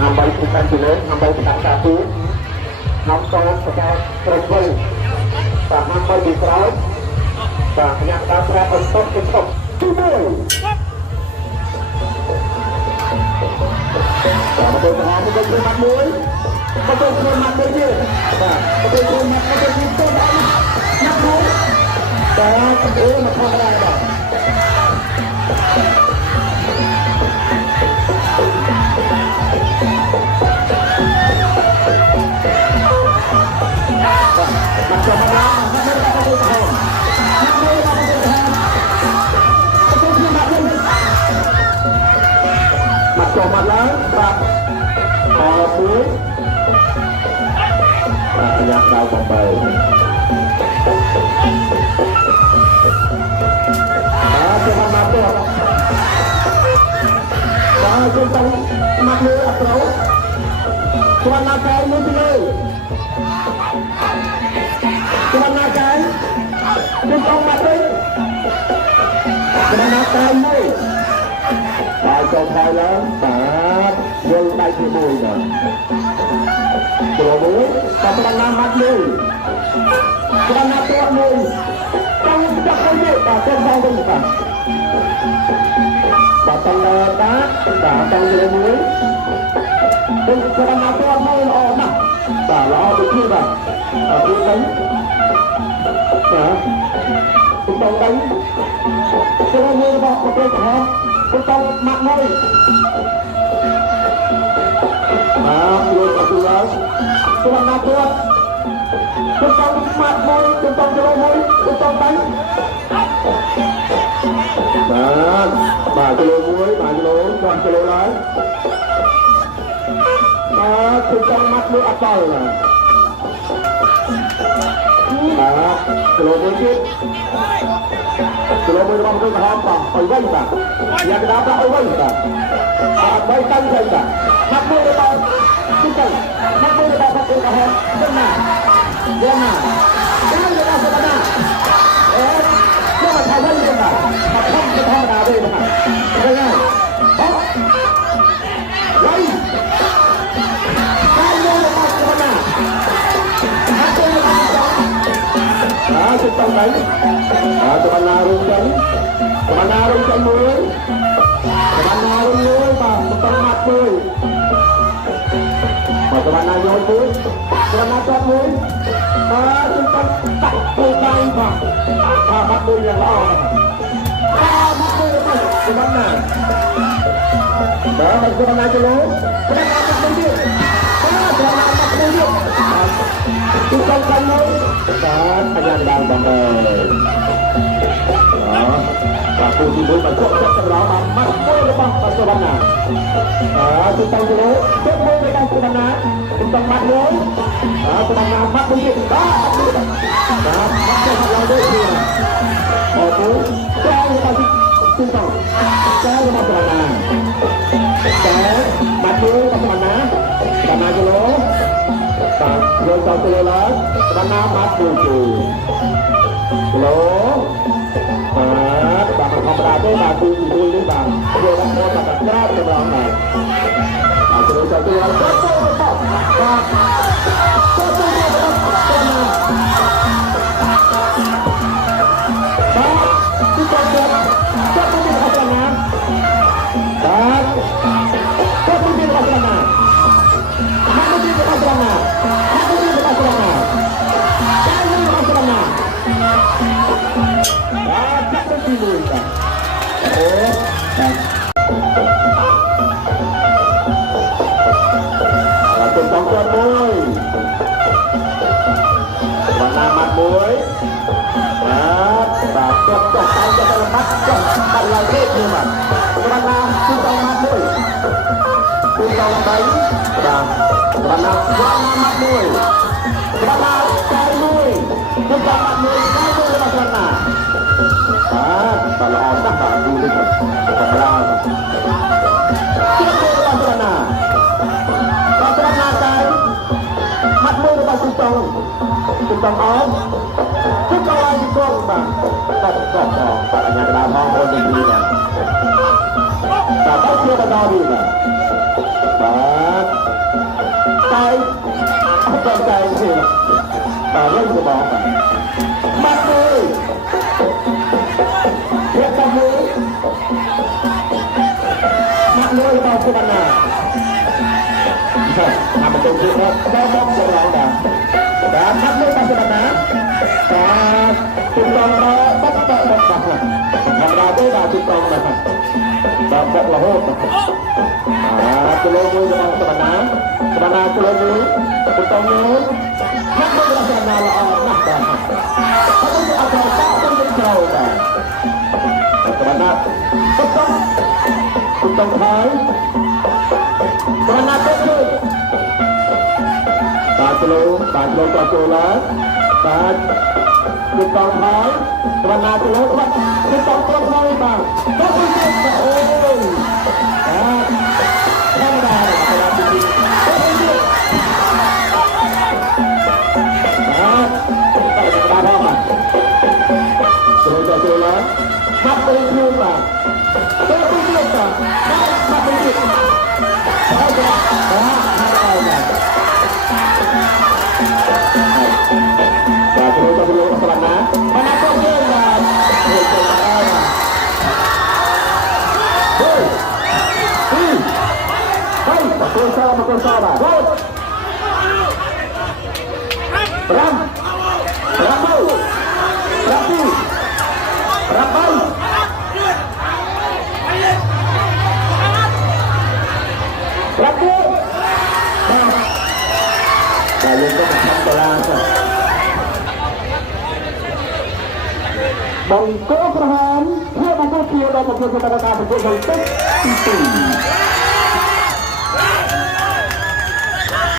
ដើម្បីពីខាងពីលើដើម្បីដាក់ការទូនាំតបប្រកាសប្រជុំតាមមកពីក្រោយបាទញ៉ាំតាមប្រាប់ឲ្យស្តុបទៅស្តុបទី1បាទទៅតាមទៅគឺមកមួយទៅគឺមកមួយទៀតបាទទៅគឺមកទៅគឺទៅដល់ណាក់មួយតែអឺមកផងដែរបាទមកចូលមកឡើងមកទៅទៅទៅមកចូលមកឡើងបាទអរមួយបាទប្រយ័ត្នដល់8បាទចូលមកទៅបាទចូលទៅមកលើអត់ត្រូវគ្រាន់តែកែមួយទៅលើគ្រាន់តែកែទៅต้องមកទៅគ្រាន់តែកែមួយបាទចូលហើយឡើងបាទយល់ដៃទី1បាទចូលមួយតែគ្រាន់តែមកលើគ្រាន់តែតួមួយចង់ចាប់ទៅទៀតបាទចូលទៅវិញបាទបាទតើបាទតើចូលមួយទៅគ្រាន់តែតួមួយល្អណាស់បាទល្អទៅទៀតបាទអរគុណបាទទៅទៅទៅចូលមួយរបស់ប្រទេសក្រហមទៅទៅមកមួយបាទលោកអសុរាស្វាគមន៍ទៅទៅមកមួយទៅទៅចូលមួយទៅទៅទៅបាទបាទចូលមួយបាទចូលចាំចូលឡើងបាទទៅទៅមកមួយអត់ដល់បាទចូលមួយទៀតចូលមួយរបស់ប្រទេសក្រហមបាទអីវិញបាទយ៉ាងណាបាទអីវិញបាទបាទបីតាំងទៅបាទមកមួយរបស់ទីទៅមកមួយរបស់ប្រទេសក្រហមយ៉ាងណាយ៉ាងណាយ៉ាងណាសបាណាយកមកថៃវិញទៅបាទមកធំទៅធម្មតាទេបាទយ៉ាងណាហ៎វ៉ៃកាយយកមកសបាណាមកទៅទៅទៅទៅទៅបណ្ណារុំចឹងបណ្ណារុំចឹងមួយបណ្ណារុំមួយបាទទៅមកមួយមកបណ្ណាយកមួយបណ្ណាចត់មួយបាទទៅតាក់ទៅដៃបាទបាត់មួយយ៉ាងល្អបាទមកមួយទៅបណ្ណាបាទមកបណ្ណាចលោបណ្ណាទៅទៀតបាទបណ្ណាមកមួយទៀតទៅទៅមួយបាទអាយ៉ាដល់បងអើយបាទពូទី1មកចុះចាប់សម្រាប់មកមួយរបស់បសុវណ្ណាទៅទៅទៅទៅមួយរបស់បសុវណ្ណាទៅទៅមកមួយបសុវណ្ណាមកមួយទៀតបាទមកទៅដល់ដូចគ្នាអូពូចាយរបស់ទីទៅចាយរបស់បសុវណ្ណាចាយមកមួយរបស់បសុវណ្ណាបណ្ណាគីឡូបាទយកទៅទៅឡើងបណ្ណាបាត់ទូទូគីឡូបាទធម្មតាទេបាទទូទូនេះបាទយកដល់មកតែក្រាបទៅដល់ណាបាទទៅទៅទៅឡើងបាទទៅទៅต้องออกทุกอะไรที่ก้มบ้างก็ปัญญาดาวห้องคนดีนะแต่ต้องเชื่อกันดีนะ ต่อเรื่องจะบอกมัดมือเรียกกันมือมัดมือต่อสุวรรณาทำเป็นตัวที่แล้วบ้องจะร้องด่าแต่มัดมือต่อสุวรรณาแต่จุดตรงเราต้องต่อแบบธรรมดาด้วยด่าจุดตรงนะครับแบบบอกละโหดจะลงมือจะต้องสุวรรณาจะลงมือจุดตรงนี้นักมือจะสุวรรณาละออนนักด่าเขาต้องเอาใจต้าต้องเป็นเราด่าสุวรรณาต้องท้ายสุวรรณาเต้นเลยตาโจตาโจแล้วตาจุดตองท้ายสุวรรณาโจแล้วจุดตองท้ายบ้างก็คือจุดโอ้ยธรรมดาเลยธรรมดาจริงๆก็คือจุดตาพ่อมาโจแล้วมัดไปคืนมาก็คือจุดต่อมัดไปจุดเอาไปเอาไปVà chúng tôi sẽ các bạn ná và đã có game là người chơi ai mà hey một con sao bà ram rambo rapi rapai rapi và luôn có một trăm $100 bóng cỡ của hắn theo bóng cỡ kia đó một cuộc chiến đấu của ta một cuộc đấu tích tỷ